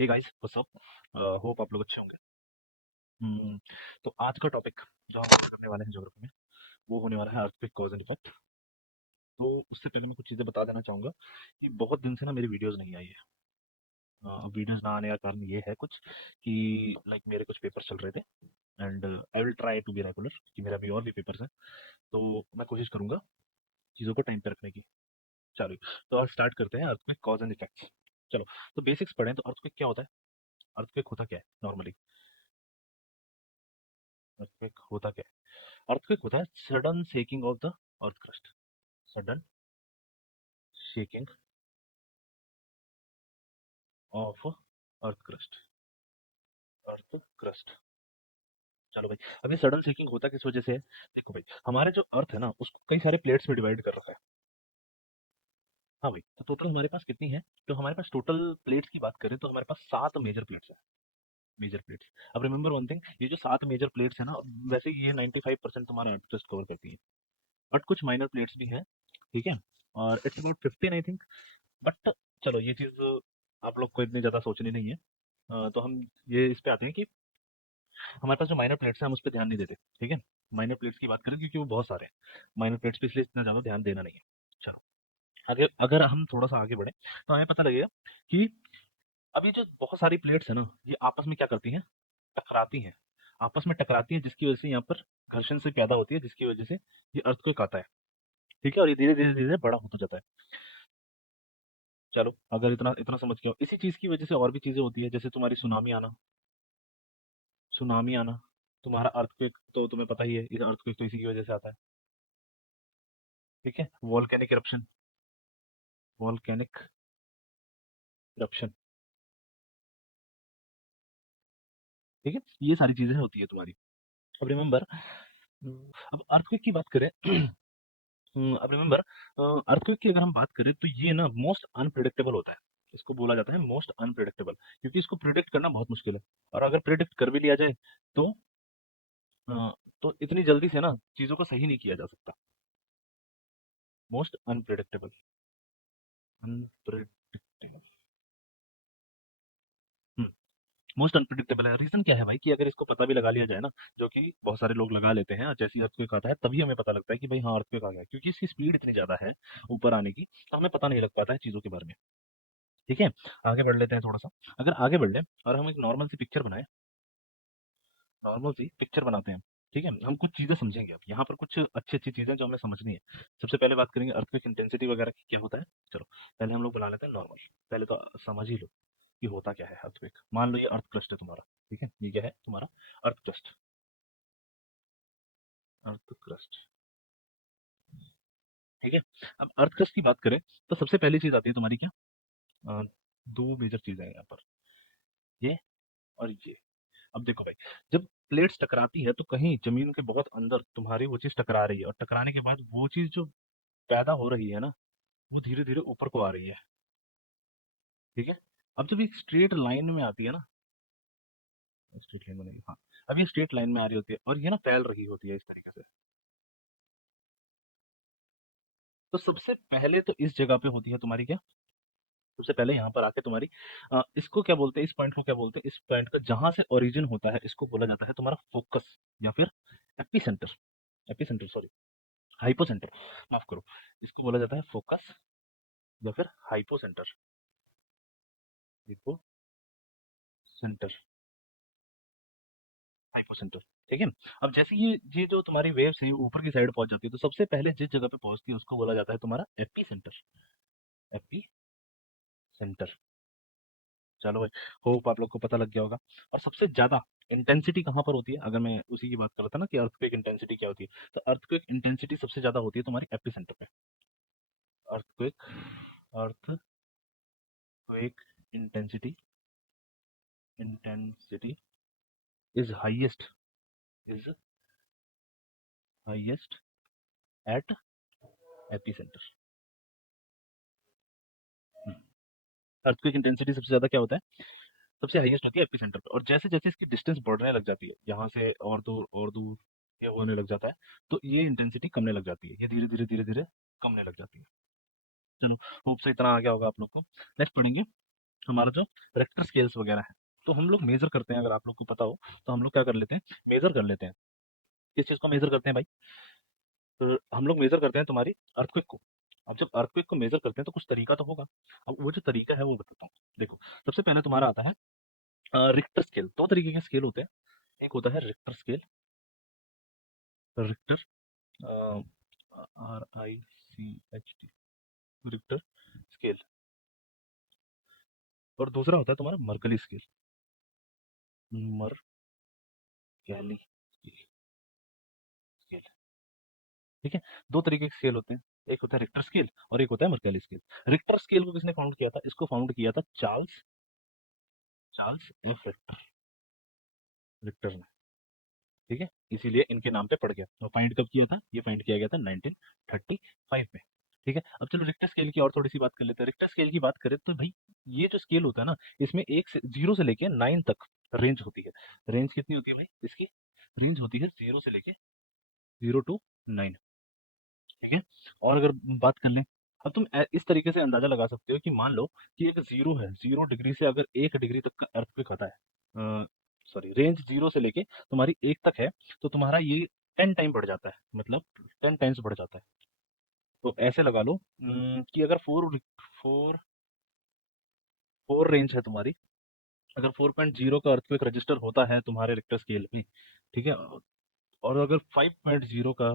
हे guys what's up. Hope आप लोग अच्छे होंगे। हम्म, तो आज का टॉपिक जो हम बात करने वाले हैं ज्योग्राफी में वो होने वाला है अर्थक्वेक कॉज एंड इफेक्ट। तो उससे पहले मैं कुछ चीज़ें बता देना चाहूँगा कि बहुत दिन से ना मेरी वीडियोस नहीं आई है। अब वीडियोस ना आने का कारण ये है कुछ कि लाइक मेरे कुछ पेपर चल रहे थे and I will try to be regular कि मेरा अभी और भी पेपर्स हैं। तो मैं कोशिश करूंगा चीज़ों को टाइम पे रखने की। चलो, तो आज स्टार्ट करते हैं अर्थक्वेक कॉज एंड इफेक्ट्स। चलो, तो बेसिक्स पढ़ें तो अर्थक्वेक क्या होता है। अर्थक्वेक होता क्या है नॉर्मली? अर्थक्वेक होता क्या है? अर्थक्वेक होता है sudden shaking of the earth crust. Sudden shaking of earth crust. Earth crust. चलो भाई, अभी सडन शेकिंग होता किस वजह से है? देखो भाई, हमारे जो अर्थ है ना उसको कई सारे प्लेट्स में डिवाइड कर रखा है। हाँ भाई, तो टोटल हमारे पास कितनी है? तो हमारे पास टोटल प्लेट्स की बात करें तो हमारे पास 7 मेजर प्लेट्स है। Major plates. अब रिमेंबर वन थिंग, ये जो 7 मेजर प्लेट्स है ना, वैसे ये 95% तुम्हारा अर्थ क्रस्ट कवर करती है, बट कुछ माइनर प्लेट्स भी हैं। ठीक है, और it's about 15 I think. But चलो, ये चीज़ आप लोग को इतनी ज़्यादा सोचनी नहीं है। तो हम ये इस पे आते हैं कि हमारे पास जो माइनर प्लेट्स हैं हम उस पर ध्यान नहीं देते। ठीक है, माइनर प्लेट्स की बात करें क्योंकि वो बहुत सारे हैं। माइनर प्लेट्स पे इसलिए इतना ज़्यादा ध्यान देना नहीं है। चलो, आगे अगर हम थोड़ा सा आगे बढ़े तो हमें पता लगेगा कि अभी जो बहुत सारी प्लेट्स है ना, ये आपस में क्या करती हैं? टकराती हैं। आपस में टकराती है जिसकी वजह से यहाँ पर घर्षण से पैदा होती है, जिसकी वजह से ये अर्थक्वेक आता है। ठीक है, और ये धीरे धीरे धीरे बड़ा होता जाता है। चलो, अगर इतना इतना समझ के हो, इसी चीज की वजह से और भी चीजें होती है, जैसे तुम्हारी सुनामी आना। सुनामी आना, तुम्हारा अर्थक्वेक तो तुम्हें पता ही है, इस अर्थक्वेक तो इसी की वजह से आता है। ठीक है, वॉल्केनिक इरप्शन। Volcanic eruption. ठीक है, ये सारी चीजें होती है तुम्हारी। अब रिमेंबर, अब अर्थक्वेक की बात करें अब रिमेंबर, अर्थक्वेक की अगर हम बात करें तो ये ना मोस्ट अनप्रिडिक्टेबल होता है। इसको बोला जाता है मोस्ट अनप्रिडिक्टेबल, क्योंकि इसको प्रिडिक्ट करना बहुत मुश्किल है। और अगर प्रिडिक्ट कर भी लिया जाए तो तो इतनी जल्दी से ना चीजों को सही नहीं किया जा सकता। Most unpredictable. Unpredictable. Most unpredictable है। रीजन क्या है भाई कि अगर इसको पता भी लगा लिया जाए ना, जो कि बहुत सारे लोग लगा लेते हैं, और जैसे ही अर्थक्वेक आता है तभी हमें पता लगता है कि भाई हाँ अर्थक्वेक आ गया, क्योंकि इसकी स्पीड इतनी ज्यादा है ऊपर आने की, तो हमें पता नहीं लग पाता है चीजों के बारे में। ठीक है, आगे बढ़ लेते हैं थोड़ा सा। अगर आगे बढ़ ले और हम एक नॉर्मल सी पिक्चर बनाए, नॉर्मल सी पिक्चर बनाते हैं। ठीक है, हम कुछ चीजें समझेंगे। अब यहाँ पर कुछ अच्छी अच्छी चीजें जो हमें समझनी है। सबसे पहले बात करेंगे अर्थक्वेक इंटेंसिटी वगैरह की, क्या होता है। चलो, पहले हम लोग बना लेते हैं नॉर्मल। पहले तो समझ ही लो कि होता क्या है अर्थक्वेक। मान लो ये अर्थ क्रस्ट है तुम्हारा। ठीक है, ये क्या है तुम्हारा? Earth crust. Earth crust. ठीक है, अब अर्थ क्रस्ट की बात करें तो सबसे पहली चीज आती है तुम्हारी क्या? अ, दो मेजर चीजें हैं यहाँ पर, ये और ये। अब देखो भाई, जब प्लेट्स टकराती है तो कहीं जमीन के बहुत अंदर तुम्हारी वो चीज टकरा रही है, और टकराने के बाद वो चीज जो पैदा हो रही है ना, वो धीरे धीरे ऊपर को आ रही है। ठीक है, अब जब ये स्ट्रेट लाइन में आती है ना, स्ट्रेट लाइन में नहीं, हाँ, अब ये स्ट्रेट लाइन में आ रही होती है और ये ना फैल रही होती है इस तरीके से। तो सबसे पहले तो इस जगह पे होती है तुम्हारी क्या? सबसे पहले यहाँ पर आके तुम्हारी इसको क्या बोलते हैं, इस पॉइंट को क्या बोलते हैं? इस पॉइंट का जहां से ओरिजिन होता है इसको बोला जाता है तुम्हारा फोकस, या फिर एपीसेंटर। एपीसेंटर, सॉरी, हाइपोसेंटर, माफ करो। इसको बोला जाता है फोकस या फिर हाइपोसेंटर। हाइपोसेंटर। हाइपोसेंटर। ठीक है, अब जैसे ये जो तुम्हारी वेव्स है ऊपर की साइड पहुंच जाती है, तो सबसे पहले जिस जगह पे पहुंचती है उसको बोला जाता है तुम्हारा एपी सेंटर। AP centre. चलो भाई, होप आप लोग को पता लग गया होगा। और सबसे ज्यादा इंटेंसिटी कहाँ पर होती है? अगर मैं उसी की बात कर रहा था ना कि अर्थक्वेक इंटेंसिटी क्या होती है, तो अर्थक्वेक इंटेंसिटी सबसे ज्यादा होती है तुम्हारे एपी सेंटर पे। Earthquake, earthquake intensity, intensity is highest, is highest eight AP centre. Earthquake intensity सबसे ज्यादा क्या होता है? सबसे हाईएस्ट होती है एपी सेंटर पे, और जैसे जैसे इसकी डिस्टेंस बढ़ने लग जाती है, यहाँ से और दूर ये होने लग जाता है, तो ये इंटेंसिटी कमने लग जाती है, ये धीरे धीरे धीरे धीरे कमने लग जाती है। चलो, होप से इतना आ गया होगा आप लोग को। नेक्स्ट पढ़ेंगे हमारा जो रेक्टर स्केल्स वगैरह है, तो हम लोग मेजर करते हैं, अगर आप लोग को पता हो तो हम लोग क्या कर लेते हैं, मेजर कर लेते हैं। किस चीज़ को मेजर करते हैं भाई? तो हम लोग मेजर करते हैं तुम्हारी अर्थक्वेक को। अब जब अर्थक्वेक को मेजर करते हैं तो कुछ तरीका तो होगा। अब वो जो तरीका है वो बताता हूँ। देखो, सबसे पहले तुम्हारा आता है रिक्टर स्केल। दो तरीके के स्केल होते हैं। एक होता है Richter scale, Richter, RICHT, Richter scale. और दूसरा होता है तुम्हारा मर्कली स्केल, मरकैली स्केल। ठीक है, दो तरीके के स्केल होते हैं। एक होता है रिक्टर स्केल और एक होता है मर्कैली स्केल। रिक्टर स्केल को किसने फाउंड किया था? इसको फाउंड किया था चार्ल्स चार्ल्स एफ रिक्टर ने। ठीक है, इसीलिए इनके नाम पे पड़ गया। तो फाइंड कब किया था? ये फाइंड किया गया था 1935 में। ठीक है, अब चलो रिक्टर स्केल की और थोड़ी सी बात कर लेते हैं। रिक्टर स्केल की बात करें तो भाई, ये जो स्केल होता है ना, इसमें एक से 0 से लेके 9 तक रेंज होती है। रेंज कितनी होती है भाई इसकी? रेंज होती है 0 से लेके 0 टू 9। ठीक है, और अगर बात कर लें, अब तुम इस तरीके से अंदाजा लगा सकते हो कि मान लो कि एक 0 है, 0 डिग्री से अगर 1 डिग्री तक का अर्थक्वेक आता है, सॉरी, रेंज 0 से लेके तुम्हारी 1 तक है, तो तुम्हारा ये 10 टाइम बढ़ जाता है, मतलब 10 टाइम्स बढ़ जाता है। तो ऐसे लगा लो कि अगर फोर फोर रेंज है तुम्हारी, अगर 4.0 का अर्थक्वेक रजिस्टर होता है तुम्हारे रिक्टर स्केल में, ठीक है, और अगर 5.0 का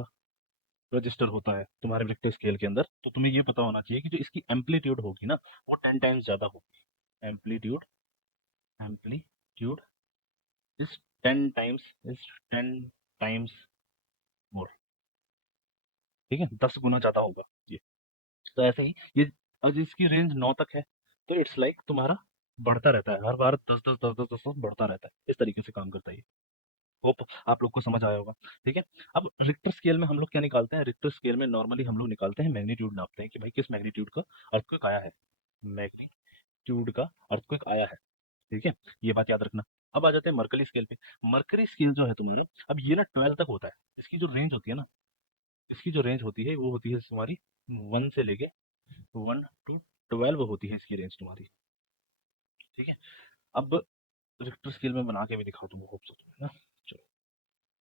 रजिस्टर होता है तुम्हारे रिक्टर स्केल के अंदर, तो तुम्हें ये पता होना चाहिए कि जो इसकी एम्पलीट्यूड होगी ना, वो 10 टाइम्स ज्यादा होगी। Amplitude amplitude is 10 times more. ठीक है, 10 गुना ज्यादा होगा ये। तो ऐसे ही ये, आज इसकी रेंज 9 तक है, तो इट्स लाइक तुम्हारा बढ़ता रहता है, हर बार 10 10 10 10 10 बढ़ता रहता है। इस तरीके से काम करता है ये। होप आप लोग को समझ आया होगा। ठीक है, अब रिक्टर स्केल में हम लोग क्या निकालते हैं? रिक्टर स्केल में नॉर्मली हम लोग निकालते हैं मैग्नीट्यूड, नापते हैं कि भाई किस मैग्नीट्यूड का अर्थक्वेक आया है। मैग्नीट्यूड का अर्थक्वेक आया है। ठीक है, ये बात याद रखना। अब आ जाते हैं मर्करी स्केल पे। मर्करी स्केल जो है तुम्हारा, अब ये ना 12 तक होता है। इसकी जो रेंज होती है ना, इसकी जो रेंज होती है वो होती है तुम्हारी 1 से लेके 1 टू 12 होती है इसकी रेंज तुम्हारी। ठीक है, अब रिक्टर स्केल में बना के भी दिखा दूंगा, होप सो तुम्हें ना। चलो,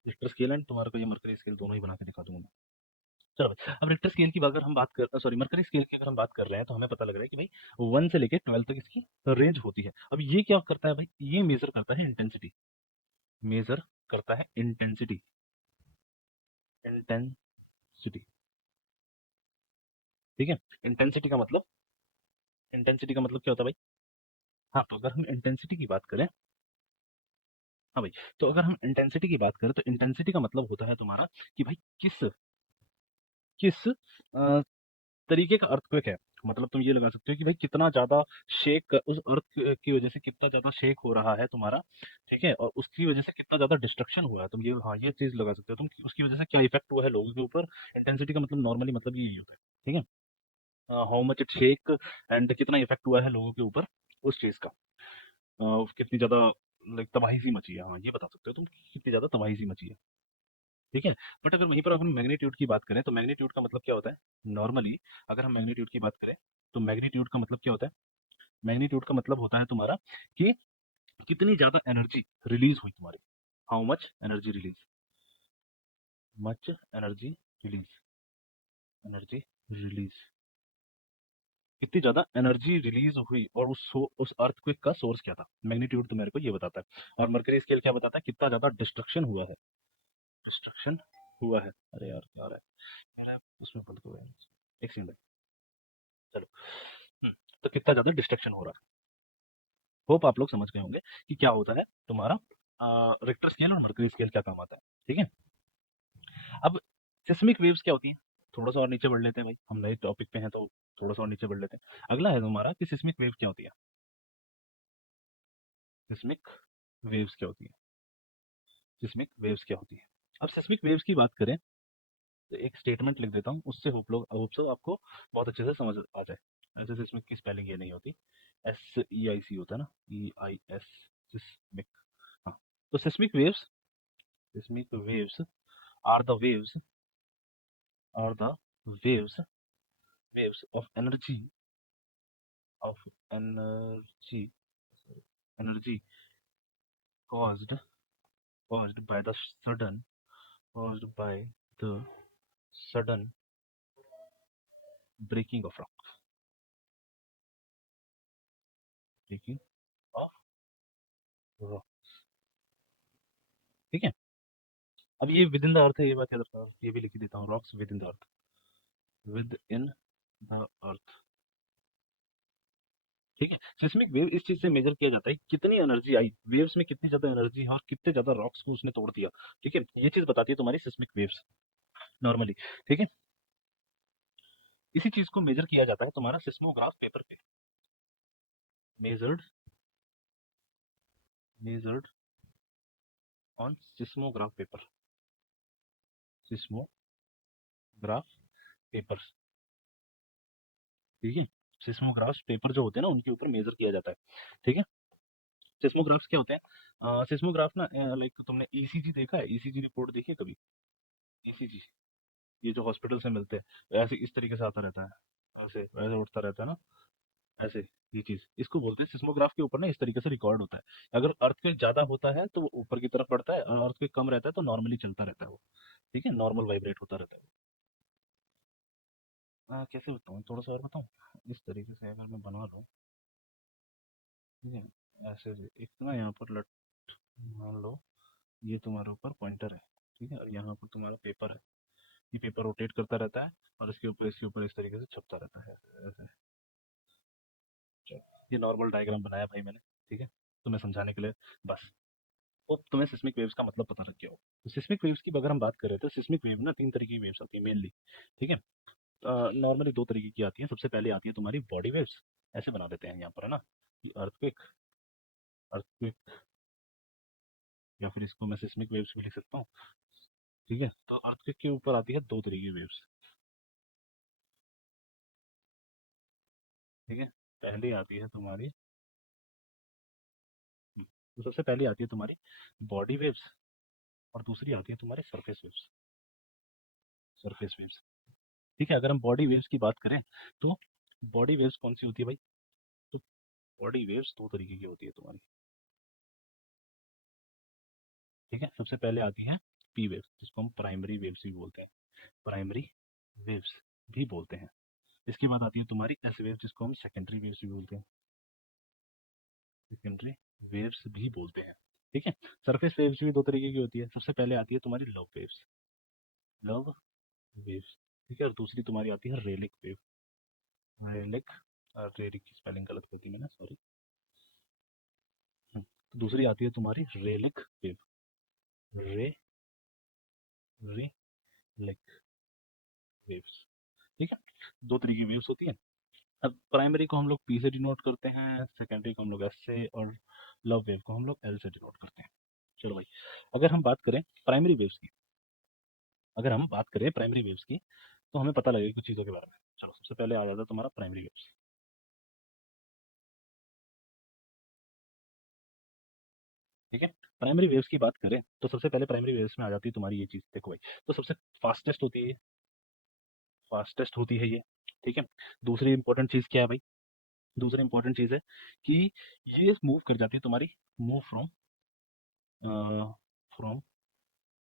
रिक्टर स्केल एंड तुम्हारे को ये मर्करी स्केल दोनों ही बना के दिखा दूंगा मैं। चलो भाई, अब रिक्टर स्केल की अगर हम बात कर, सॉरी, मर्करी स्केल की अगर हम बात कर रहे हैं, तो हमें पता लग रहा है कि भाई 1 से लेके 12 तक इसकी रेंज होती है। अब ये क्या करता है भाई? ये मेजर करता है इंटेंसिटी, मेजर करता है इंटेंसिटी, इंटेंसिटी। ठीक है, इंटेंसिटी का मतलब, इंटेंसिटी का मतलब क्या होता है भाई? हाँ, तो अगर हम इंटेंसिटी की बात करें, हाँ भाई, तो अगर हम इंटेंसिटी की बात करें, तो इंटेंसिटी का मतलब होता है तुम्हारा कि भाई किस किस तरीके का अर्थक्वेक है। मतलब तुम ये लगा सकते हो कि भाई कितना ज्यादा शेक उस अर्थ की वजह से, कितना ज्यादा शेक हो रहा है तुम्हारा। ठीक है, और उसकी वजह से कितना ज्यादा डिस्ट्रक्शन हुआ है। तुम ये, हाँ, ये चीज लगा सकते हो तुम कि उसकी वजह से क्या इफेक्ट हुआ है लोगों के ऊपर। इंटेंसिटी का मतलब नॉर्मली मतलब यही होता है। ठीक है, how much it shake, and कितना इफेक्ट हुआ है लोगों के ऊपर उस चीज का। कितनी ज्यादा लाइक तबाही सी मची है, हाँ, ये बता सकते हो तुम कि कितनी ज्यादा तबाही सी मची है। ठीक है, बट अगर वहीं पर हम मैग्नीट्यूड की बात करें, तो मैग्नीट्यूड का मतलब क्या होता है नॉर्मली? अगर हम मैग्नीट्यूड की बात करें, तो मैग्नीट्यूड का मतलब क्या होता है? मैग्नीट्यूड का मतलब होता है तुम्हारा कि कितनी ज्यादा एनर्जी रिलीज हुई तुम्हारी। How much energy release, much energy release, energy release, कितनी ज्यादा एनर्जी रिलीज हुई, और उस अर्थक्वेक का सोर्स क्या था। मैग्नीट्यूड तो मेरे को ये बताता है। और मर्करी स्केल क्या बताता है? कितना ज्यादा डिस्ट्रक्शन हुआ है, डिस्ट्रक्शन हुआ है। अरे यार, क्या रहा है यार, उसमें बंद हो गया, एक सेकंड। चलो, हम्म, तो कितना ज्यादा डिस्ट्रक्शन हो रहा है। होप आप लोग समझ गए होंगे कि क्या होता है तुम्हारा रिक्टर स्केल और मर्करी स्केल क्या काम आता है। ठीक है, अब सिस्मिक वेव्स क्या होती हैं? थोड़ा सा और नीचे बढ़ लेते हैं भाई, हम नए टॉपिक पे हैं तो थोड़ा सा और नीचे बढ़ लेते हैं। अगला है तुम्हारा कि सिस्मिक वेव क्या होती है। सिस्मिक वेव्स क्या होती है? सिस्मिक वेव्स क्या होती है? अब सिस्मिक वेव्स की बात करें, तो एक स्टेटमेंट लिख देता हूँ, उससे होप सो आपको बहुत अच्छे से समझ आ जाए। ऐसे सिस्मिक की स्पेलिंग ये नहीं होती, SEIC होता है ना, EIS, सिस्मिक। हाँ, तो seismic waves are the waves are the waves waves of energy of energy energy caused caused by the sudden caused by the sudden breaking of breaking of rock। ठीक है, अब ये with in the earth है, ये बात याद रखना, ये भी लिख देता हूँ, rocks with in the earth, with in the earth. ठीक है, सिस्मिक वेव इस चीज से मेजर किया जाता है कि कितनी एनर्जी आई, वेव्स में कितनी ज्यादा एनर्जी है और कितने ज्यादा रॉक्स को उसने तोड़ दिया। ठीक है, ये चीज बताती है तुम्हारी सिस्मिक वेव्स नॉर्मली। ठीक है, इसी चीज को मेजर किया जाता है तुम्हारा सिस्मोग्राफ पेपर पे। Measured measured on seismograph paper, seismograph paper. ठीक है, सिस्मोग्राफ पेपर जो होते हैं ना उनके ऊपर मेजर किया जाता है। ठीक है, सिस्मोग्राफ्स क्या होते हैं? सिस्मोग्राफ ना, लाइक तुमने ईसीजी देखा है, ईसीजी रिपोर्ट देखी है कभी? ईसीजी, ये जो हॉस्पिटल से मिलते हैं, ऐसे इस तरीके से आता रहता है, ऐसे वैसे उठता रहता है ना, ऐसे। ये चीज इसको बोलते हैं सिस्मोग्राफ के ऊपर ना इस तरीके से रिकॉर्ड होता है। अगर अर्थक्वेक ज्यादा होता है तो वो ऊपर की तरफ बढ़ता है, और अर्थक्वेक कम रहता है तो नॉर्मली चलता रहता है वो। ठीक है, नॉर्मल वाइब्रेट होता रहता है। कैसे बताऊँ, थोड़ा सा और बताऊँ। इस तरीके से अगर मैं बना लूँ, ठीक है, ऐसे से एक ना यहाँ पर लट, मान लो ये तुम्हारे ऊपर पॉइंटर है, ठीक है, और यहाँ पर तुम्हारा पेपर है। ये पेपर रोटेट करता रहता है और इसके ऊपर इस तरीके से छपता रहता है, ऐसे। चलो, ये नॉर्मल डायग्राम बनाया भाई मैंने, ठीक है, तुम्हें समझाने के लिए बस। तो तुम्हें सिस्मिक वेव्स का मतलब पता लग गया हो। तो सिस्मिक वेव्स की अगर हम बात करें तो सिस्मिक वेव ना तीन तरीके की वेव्स आती है मेनली। ठीक है, नॉर्मली दो तरीके की आती है। सबसे पहले आती है तुम्हारी बॉडी वेव्स, ऐसे बना देते हैं यहाँ पर, है ना, अर्थक्वेक, अर्थक्वेक, या फिर इसको मैं सिस्मिक वेव्स भी लिख सकता हूँ। ठीक है, तो अर्थक्वेक के ऊपर आती है दो तरीके की वेव्स। ठीक है, पहली आती है तुम्हारी, तो सबसे पहली आती है तुम्हारी बॉडी वेव्स, और दूसरी आती है तुम्हारी सरफेस वेव्स, सरफेस वेव्स। ठीक है, अगर हम बॉडी वेव्स की बात करें तो बॉडी वेव्स कौन सी होती है भाई? तो बॉडी वेव्स दो तरीके की होती है तुम्हारी। ठीक है, सबसे पहले आती है पी वेव्स, जिसको हम प्राइमरी वेव्स भी बोलते हैं, प्राइमरी वेव्स भी बोलते हैं। इसके बाद आती है तुम्हारी एस वेव, जिसको हम सेकेंडरी वेव्स भी बोलते हैं, सेकेंडरी वेव्स भी बोलते हैं। ठीक है, सरफेस वेव्स भी दो तरीके की होती है। सबसे पहले आती है तुम्हारी लव वेव्स, लव वेव्स। ठीक है, और दूसरी तुम्हारी आती है रेलिक वेव, रेलिक, रेलिक की स्पेलिंग गलत होती है ना, सॉरी। तो दूसरी आती है तुम्हारी रेलिक वेव, रे रेलिक वेव्स। ठीक है, दो तरीके की वेव्स होती है। अब प्राइमरी को हम लोग पी से डिनोट करते हैं, सेकेंडरी को हम लोग एस से, और लव वेव को हम लोग एल से डिनोट करते हैं। चलो भाई, अगर हम बात करें प्राइमरी वेव्स की, अगर हम बात करें प्राइमरी वेव्स की, तो हमें पता लगेगा कुछ चीज़ों के बारे में। चलो, सबसे पहले आ जाता है तुम्हारा प्राइमरी वेव्स। ठीक है, प्राइमरी वेव्स की बात करें तो सबसे पहले प्राइमरी वेव्स में आ जाती है तुम्हारी ये चीज़, देखो भाई, तो सबसे फास्टेस्ट होती है ये, फास्टेस्ट होती है ये। ठीक है, दूसरी इंपॉर्टेंट चीज़ क्या है भाई? दूसरी इंपॉर्टेंट चीज़ है कि ये मूव कर जाती है तुम्हारी, move from, from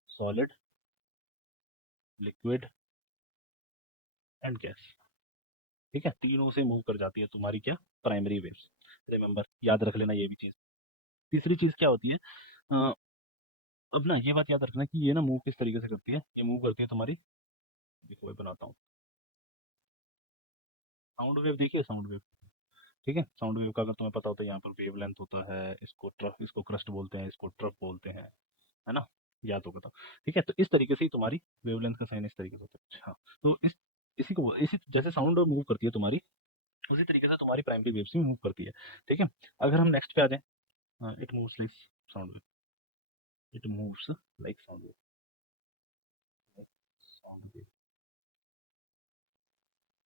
solid, liquid and gas. ठीक है, तीनों से मूव कर जाती है तुम्हारी क्या, प्राइमरी वेव्स। रिमेंबर, याद रख लेना ये भी चीज। तीसरी चीज क्या होती है? अ, अब ना ये बात याद रखना कि ये ना मूव किस तरीके से करती है, ये मूव करती है तुम्हारी, देखो मैं बनाता हूँ, साउंड वेव देखिए, साउंड वेव। ठीक है, साउंड वेव का अगर तुम्हें पता होता है, यहाँ पर वेव लेंथ होता है, इसको ट्रफ, इसको क्रस्ट बोलते हैं, इसको ट्रफ बोलते हैं, है ना, याद होगा तो। ठीक है, तो इस तरीके से ही तुम्हारी वेवलेंथ का साइन इस तरीके से होता है। हाँ, तो इसी को, इसी जैसे साउंड मूव करती है तुम्हारी, उसी तरीके से तुम्हारी प्राइमरी वेव्स भी मूव करती है। ठीक है, अगर हम नेक्स्ट पे आ जाएं, it moves like sound wave, it moves like sound wave, like sound wave.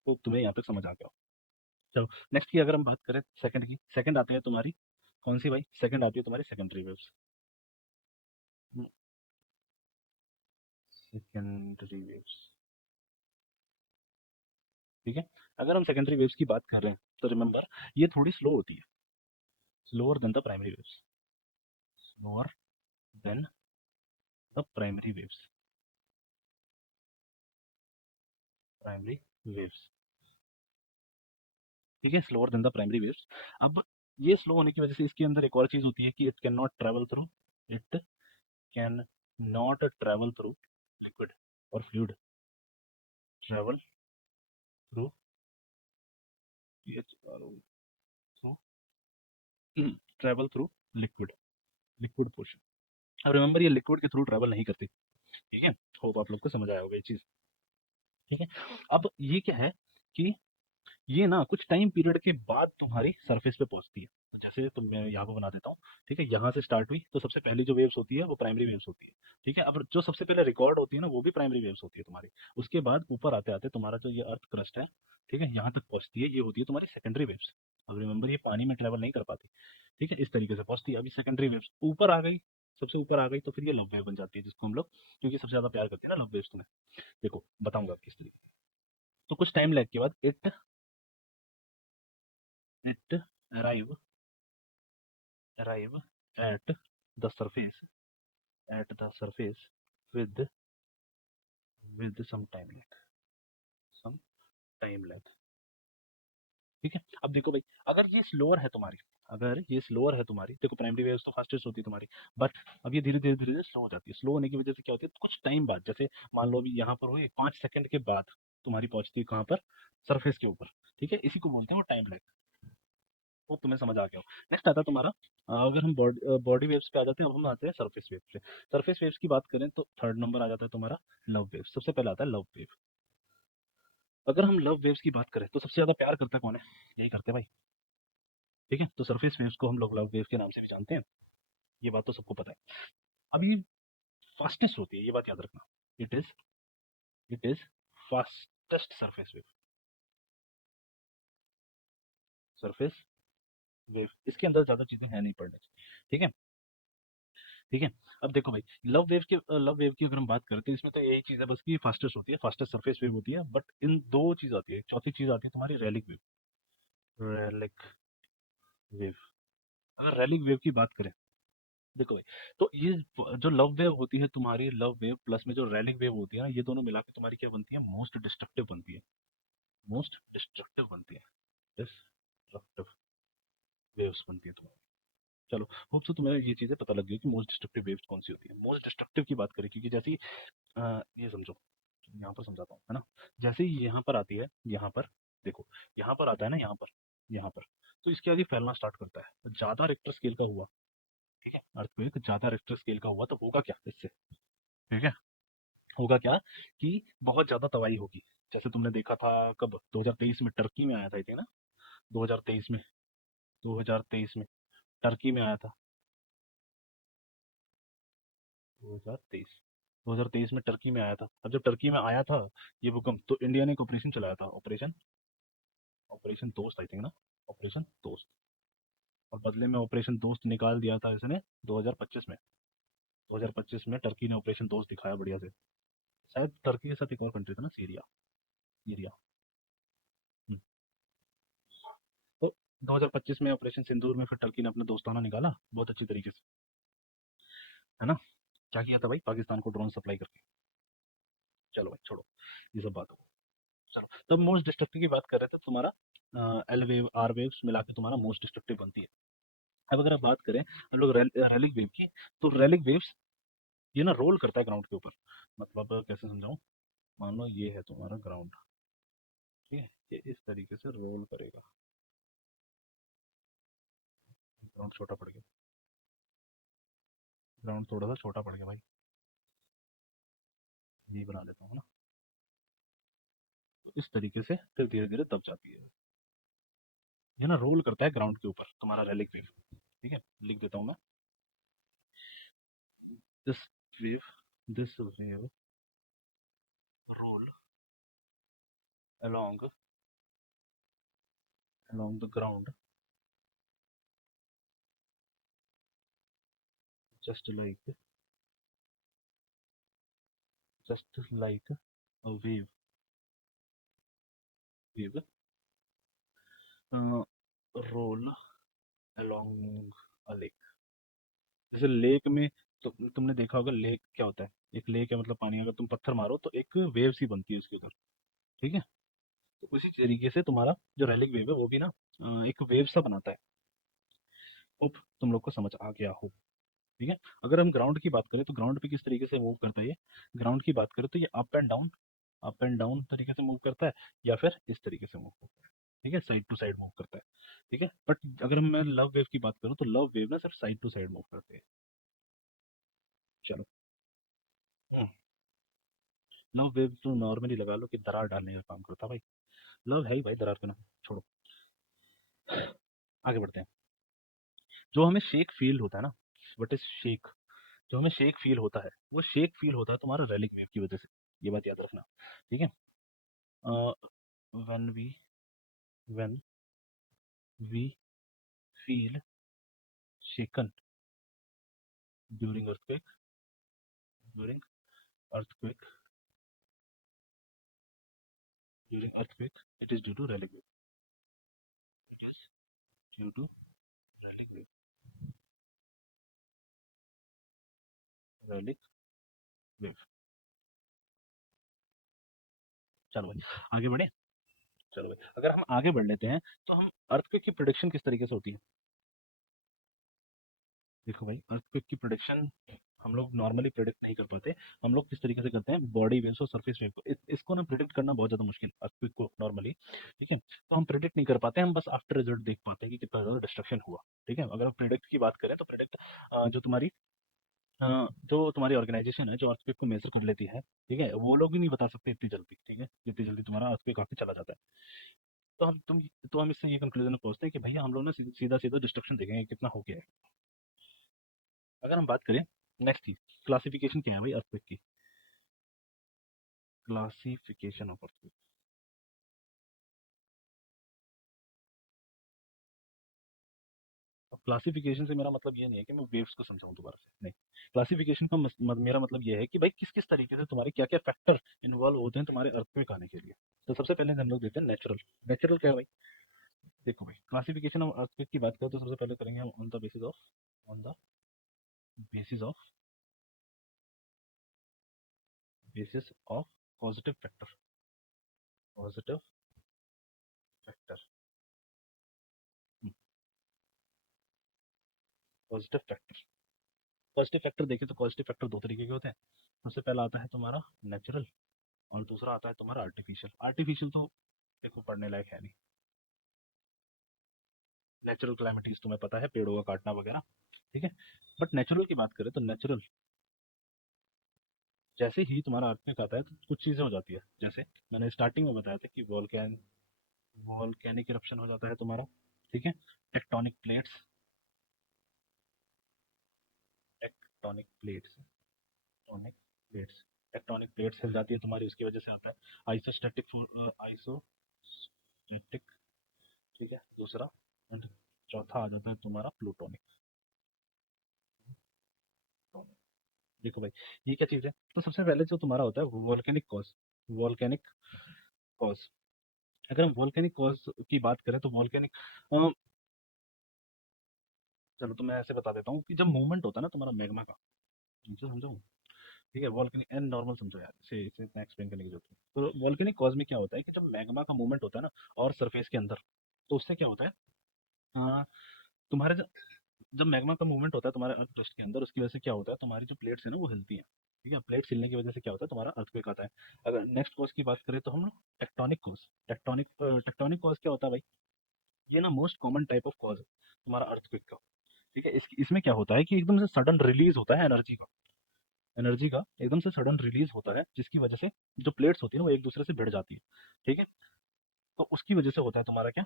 तो तुम्हें यहाँ पे समझ आ गया। चलो, नेक्स्ट की अगर हम बात करें सेकंड की, सेकंड आते हैं तुम्हारी कौन सी भाई? सेकंड आती है तुम्हारी सेकेंडरी वेव्स, सेकेंडरी वेव्स। ठीक है। अगर हम सेकेंडरी वेव्स की बात कर रहे हैं तो रिमेंबर ये थोड़ी स्लो होती है, slower then the primary waves, slower then the primary waves, primary waves, ठीक है, slower then the primary waves. अब ये स्लो होने की वजह से इसके अंदर एक और चीज होती है कि it can not travel through, it can not travel through liquid और fluid, travel through through travel through liquid, liquid portion. अब रिमेंबर ये लिक्विड के थ्रू ट्रेवल नहीं करती, ठीक है। होप आप लोग को समझ आया होगा ये चीज, ठीक है। अब ये क्या है कि ये ना कुछ टाइम पीरियड के बाद तुम्हारी सरफेस पे पहुंचती है। जैसे तो मैं यहाँ पे बना देता हूँ, ठीक है। यहाँ से स्टार्ट हुई तो सबसे पहली जो वेव्स होती है वो प्राइमरी वेव्स होती है, ठीक है। अब जो सबसे पहले रिकॉर्ड होती है ना वो भी प्राइमरी वेव्स होती है तुम्हारी। उसके बाद ऊपर आते आते तुम्हारा जो ये अर्थ क्रस्ट है, ठीक है, यहाँ तक पहुंचती है, ये होती है तुम्हारी सेकेंडरी वेव्स। अब रिमेंबर ये पानी में ट्रेवल नहीं कर पाती, ठीक है, इस तरीके से पहुंचती है। अभी सेकेंडरी वेव्स ऊपर आ गई, सबसे ऊपर आ गई तो फिर ये लव वेव बन जाती है, जिसको हम लोग क्योंकि सबसे ज्यादा प्यार करते हैं ना लव वेव्स तुम्हें, देखो बताऊंगा किस तरीके। तो कुछ टाइम लैग के बाद it arrive arrive at the surface, at the surface with some time lag, some time lag, ठीक है। अब देखो भाई, अगर ये स्लोअर है तुम्हारी, अगर ये स्लोअर है तुम्हारी, देखो प्राइमरी वेव्स तो फास्टेस्ट होती है तुम्हारी, बट अब ये धीरे धीरे धीरे धीरे स्लो हो जाती है। स्लो होने की वजह से क्या होती है, कुछ टाइम बाद, जैसे मान लो अभी यहाँ पर हुई 5 सेकंड के बाद तुम्हारी पहुंचती है कहाँ पर, सरफेस के ऊपर, ठीक है। इसी को बोलते हैं वो टाइम लैग। वो तुम्हें समझ आ गया हो। नेक्स्ट आता है तुम्हारा, अगर हम बॉडी वेव्स पे आ जाते हैं, अब हम आते हैं सरफेस वेव्स पे। सरफेस वेव्स की बात करें तो थर्ड नंबर आ जाता है तुम्हारा लव वेव, सबसे पहले आता है लव वेव। अगर हम लव वेव्स की बात करें तो सबसे ज्यादा प्यार करता कौन है, यही करते हैं भाई, ठीक है। तो सरफेस वेव्स को हम लोग लव वेव के नाम से भी जानते हैं, ये बात तो सबको पता है। अब ये फास्टेस्ट होती है, ये बात याद रखना, it is it is fastest surface wave, surface wave, इसके अंदर ज्यादा चीजें हैं नहीं पढ़ने की, ठीक है, ठीक है। अब देखो भाई, लव वेव की अगर हम बात करते हैं, इसमें तो यही चीज है बस कि फास्टेस्ट होती है, फास्टेस्ट सरफेस वेव होती है, बट इन दो चीज आती है, चौथी चीज आती है तुम्हारी रैलिक वेव, रैलिक वेव। अगर रैलिक वेव की बात करें, देखो भाई, तो ये जो लव वेव होती है तुम्हारी, लव वेव प्लस में जो रैलिक वेव होती है ना, ये दोनों मिला के तुम्हारी क्या बनती है, मोस्ट डिस्ट्रक्टिव बनती है, मोस्ट डिस्ट्रक्टिव बनती है, डिस्ट्रक्टिव वेव्स बनती है तुम्हारी। चलो, होप सो तुम्हें ये चीजें पता लग गई कि मोस्ट डिस्ट्रक्टिव वेव्स कौन सी होती है। मोस्ट डिस्ट्रक्टिव की बात करें, क्योंकि जैसे ये समझो, यहाँ पर समझाता हूँ, है ना। जैसे ही यहाँ पर आती है, यहाँ पर देखो, यहाँ पर आता है ना, यहाँ पर, तो इसके आगे फैलना स्टार्ट करता है। तो ज्यादा रिक्टर स्केल का हुआ, ठीक है, अर्थक्वेक ज्यादा रिक्टर स्केल का हुआ तो होगा क्या इससे, ठीक है, होगा क्या कि बहुत ज्यादा तबाही होगी। जैसे तुमने देखा था कब, 2023 में टर्की में आया था ये ना, 2023 में, 2023 में टर्की में आया था, 2023, 2023 में टर्की में आया था। अब जब टर्की में आया था ये भूकंप, तो इंडिया ने एक ऑपरेशन चलाया था, ऑपरेशन, ऑपरेशन दोस्त आई थिंक ना, ऑपरेशन दोस्त। और बदले में ऑपरेशन दोस्त निकाल दिया था इसने 2025 में, 2025 में टर्की ने ऑपरेशन दोस्त दिखाया बढ़िया से। शायद टर्की के साथ एक और कंट्री था ना, सीरिया, सीरिया। हम्म। तो 2025 में ऑपरेशन सिंदूर में फिर टर्की ने अपना दोस्ताना निकाला बहुत अच्छी तरीके से, है ना। क्या किया था भाई, पाकिस्तान को ड्रोन सप्लाई करके। चलो भाई छोड़ो ये सब बात हो। चलो, तब मोस्ट डिस्ट्रक्टिव की बात कर रहे थे, तुम्हारा एल वेव आर वेव्स मिला के तुम्हारा मोस्ट डिस्ट्रक्टिव बनती है। अब अगर आप बात करें हम लोग रेलिक वेव की, तो रेलिक वेव्स ये ना रोल करता है ग्राउंड के ऊपर। मतलब कैसे समझाऊं, मान लो ये है तुम्हारा ग्राउंड, ठीक है, ये इस तरीके से रोल करेगा, ग्राउंड छोटा पड़ गया, ग्राउंड थोड़ा सा छोटा पड़ गया भाई, ये बना देता हूँ ना। तो इस तरीके से फिर धीरे धीरे दब जाती है, ये ना रोल करता है ग्राउंड के ऊपर तुम्हारा रेलिक वेव, ठीक है। लिख देता हूँ मैं, this wave, this wave roll along along the ground, just like just like a wave, wave roll along a lake. जैसे लेक में, तो तुमने देखा होगा लेक क्या होता है। एक लेक है मतलब पानी, अगर तुम पत्थर मारो तो एक वेव सी बनती है उसके ऊपर। ठीक है। तो उसी तरीके से तुम्हारा जो रेलिक वेव है वो भी ना एक वेव सा बनाता है। होप तुम लोग को समझ आ गया हो। ठीक है। अगर हम ग्राउंड की बात करें तो ग्राउंड पे किस तरीके से मूव करता है ये। ग्राउंड की बात करें तो ये अप एंड डाउन तरीके से मूव करता है, या फिर इस तरीके से मूव करता है। ठीक है, साइड टू साइड मूव करता है। ठीक है, बट अगर मैं लव वेव की बात करूँ तो लव वेव ना सिर्फ साइड टू साइड मूव करते हैं। चलो। लव वेव तो नॉर्मली लगा लो कि दरार डालने का काम करता है भाई। लव है ही भाई दरार पे ना। छोड़ो, आगे बढ़ते हैं। जो हमें शेक फील होता है ना, व्हाट इज शेक, जो हमें शेक फील होता है वो शेक फील होता है तुम्हारा रेलिक वेव की वजह से। ये बात याद रखना। ठीक है। When when we feel shaken during during earthquake during earthquake, it is due to Rayleigh wave. It is due to Rayleigh wave. Rayleigh wave. चलो भाई, आगे बढ़े। चलो भाई, अगर हम आगे बढ़ लेते हैं तो हम अर्थक्वेक की प्रोडिक्शन किस तरीके से होती है। देखो भाई, अर्थक्वेक की प्रोडिक्शन हम लोग नॉर्मली प्रिडिक्ट नहीं कर पाते। हम लोग किस तरीके से करते हैं, बॉडी वेव्स और सरफेस वेव को, इसको ना प्रिडिक्ट करना बहुत ज़्यादा मुश्किल है अर्थक्वेक को नॉर्मली। ठीक है, तो हम प्रिडिक्ट नहीं कर पाते, हम बस आफ्टर रिजल्ट देख पाते हैं कि कितना ज़्यादा डिस्ट्रक्शन हुआ। ठीक है, अगर हम प्रिडिक्ट की बात करें तो प्रिडिक्ट जो तुम्हारी ऑर्गेनाइजेशन है जो अर्थक्वेक को मेजर कर लेती है, ठीक है, वो लोग भी नहीं बता सकते इतनी जल्दी। ठीक है, जितनी जल्दी तुम्हारा अर्थक्वेक काफी चला जाता है। तो हम इससे ये कंक्लूजन में पहुंचते हैं कि भैया हम लोग ना सीधा सीधा डिस्ट्रक्शन देखेंगे कितना हो गया है। अगर हम बात करें नेक्स्ट की, क्लासिफिकेशन क्या है भाई अर्थक्वेक की। Classification of earthquake. अब क्लासिफिकेशन से मेरा मतलब ये नहीं है कि मैं वेव्स को समझाऊं दोबारा से, नहीं। क्लासिफिकेशन का मेरा मतलब ये है कि भाई किस किस तरीके से तुम्हारे क्या क्या फैक्टर इन्वॉल्व होते हैं तुम्हारे अर्थक्वेक आने के लिए। तो सबसे पहले हम लोग देते हैं नेचुरल। नेचुरल क्या है भाई। देखो भाई, क्लासिफिकेशन ऑफ अर्थक्वेक की बात करें तो सबसे पहले करेंगे हम on the basis of positive factor. Positive factor. Positive factor. Positive factor देखें तो पॉजिटिव फैक्टर दो तरीके के होते हैं। सबसे पहला आता है तुम्हारा नेचुरल, और दूसरा आता है तुम्हारा आर्टिफिशियल। आर्टिफिशियल तो देखो पढ़ने लायक है नहीं। नेचुरल क्लैमिटीज तुम्हें पता है, पेड़ों का काटना वगैरह। ठीक है, बट नेचुरल की बात करें तो नेचुरल, जैसे ही तुम्हारा अर्थक्वेक आता है तो कुछ चीजें हो जाती है। जैसे मैंने स्टार्टिंग में बताया था कि वॉल्केनिक इरप्शन हो जाता है तुम्हारा। ठीक है, tectonic plates, tectonic plates tectonic plates tectonic plates हिल जाती है तुम्हारी, उसकी वजह से आता है आइसोस्टेटिक। ठीक है, दूसरा एंड चौथा आ जाता है तुम्हारा प्लूटोनिक। देखो भाई, ये क्या चीज है। तो सबसे पहले जो तुम्हारा होता है वॉल्केनिक कॉज। अगर हम वॉल्केनिक कॉज की बात करें तो वॉल्केनिक, चलो तो मैं ऐसे बता देता हूँ कि जब मूवमेंट होता है ना तुम्हारा मैग्मा का, समझो समझो। ठीक है, वॉल्केनिक एंड नॉर्मल समझो यार, इसे इतना एक्सप्लेन करने की जरूरत नहीं। तो वॉल्केनिक कॉज में क्या होता है कि जब मैग्मा का मूवमेंट होता है ना और सरफेस के अंदर, तो उससे क्या होता है, अ, तुम्हारे जब मैग्मा का मूवमेंट होता है तुम्हारे अर्थ क्रस्ट के अंदर, उसकी वजह से क्या होता है, तुम्हारी जो प्लेट्स है ना वो हिलती हैं। ठीक है, प्लेट्स हिलने की वजह से क्या होता है, तुम्हारा अर्थक्वेक आता है। अगर नेक्स्ट कॉज की बात करें तो हम लोग टेक्टोनिक कॉज क्या होता है भाई। ये ना most common type of cause है तुम्हारा अर्थक्वेक का। ठीक है, इसमें क्या होता है कि एकदम से सडन रिलीज होता है एनर्जी का एकदम से सडन रिलीज होता है, जिसकी वजह से जो प्लेट्स होती है ना वो एक दूसरे से भिड़ जाती है। ठीक है, तो उसकी वजह से होता है तुम्हारा क्या,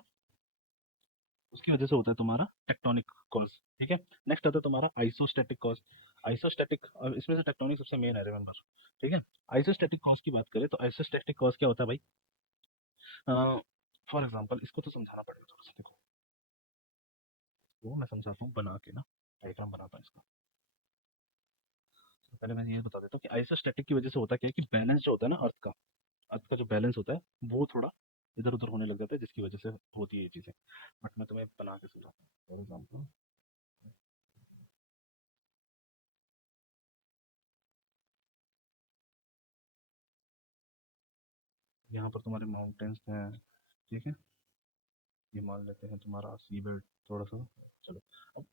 उसकी वजह से होता है तुम्हारा टेक्टोनिक कॉज। ठीक है, नेक्स्ट आता है तुम्हारा आइसोस्टैटिक कॉज। आइसोस्टैटिक, इसमें से टेक्टोनिक सबसे मेन है, रिमेंबर। ठीक है, आइसोस्टैटिक कॉज की बात करें तो आइसोस्टैटिक कॉज क्या होता है भाई। फॉर एग्जांपल इसको तो समझाना पड़ेगा थोड़ा सा, देखो वो मैं समझाता हूँ बना के ना, डायग्राम बनाता हूँ इसका। तो पहले मैं ये बता देता हूँ कि आइसोस्टैटिक की वजह से होता क्या है कि बैलेंस जो होता है ना अर्थ का जो बैलेंस होता है वो थोड़ा इधर उधर होने लग जाता है, जिसकी वजह से होती है ये चीजें। बट मैं तुम्हें बना के समझाता हूँ। फॉर एग्जाम्पल, यहाँ पर तुम्हारे माउंटेन्स हैं, ठीक है। ये मान लेते हैं तुम्हारा सी बेल्ट थोड़ा सा। चलो, अब